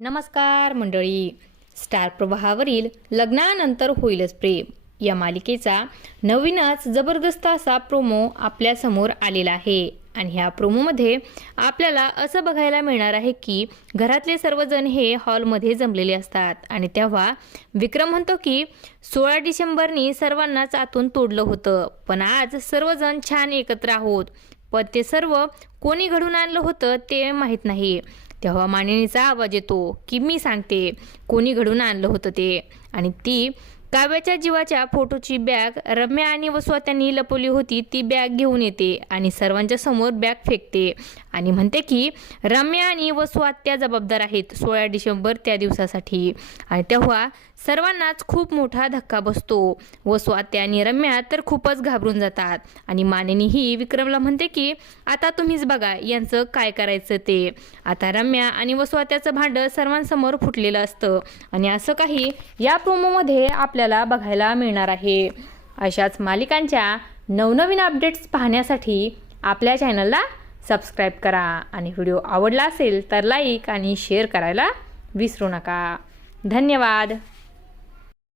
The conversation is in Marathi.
नमस्कार मंडळी. स्टार प्रवाहावरील लग्नानंतर होईलच प्रेम या मालिकेचा नवीनच जबरदस्त असा प्रोमो आपल्या समोर आलेला आहे. आणि ह्या प्रोमोमध्ये आपल्याला असं बघायला मिळणार आहे की घरातले सर्वजण हे हॉलमध्ये जमलेले असतात आणि तेव्हा विक्रम म्हणतो की 16 डिसेंबरनी सर्वांनाच आतून तोडलं होतं, पण आज सर्वजण छान एकत्र आहोत. पण ते सर्व कोणी घडून आणलं होतं ते माहीत नाही. तेव्हा मानिनीचा आवाज येतो की मी सांगते कोणी घडून आणलं होतं ते. आणि ती काव्याच्या जीवाच्या फोटोची बॅग रम्या आणि वसुआ त्यांनी लपवली होती ती बॅग घेऊन येते आणि सर्वांच्या समोर बॅग फेकते आणि म्हणते की रम्या आणि वसुआ त्या जबाबदार आहेत 16 डिसेंबर त्या दिवसासाठी. आणि तेव्हा सर्वांनाच खूप मोठा धक्का बसतो. वसुआ आणि रम्या तर खूपच घाबरून जातात आणि मानिनी ही विक्रमला म्हणते की आता तुम्हीच बघा यांचं काय करायचं ते. आता रम्या आणि वसुआ त्याचं भांडं सर्वांसमोर फुटलेलं असतं आणि असं काही या प्रोमोमध्ये आपल्याला बघायला मिळणार आहे. अशाच मालिकांच्या नवनवीन अपडेट्स पाहण्यासाठी आपल्या चॅनलला सबस्क्राईब करा आणि व्हिडिओ आवडला असेल तर लाईक आणि शेअर करायला विसरू नका. धन्यवाद.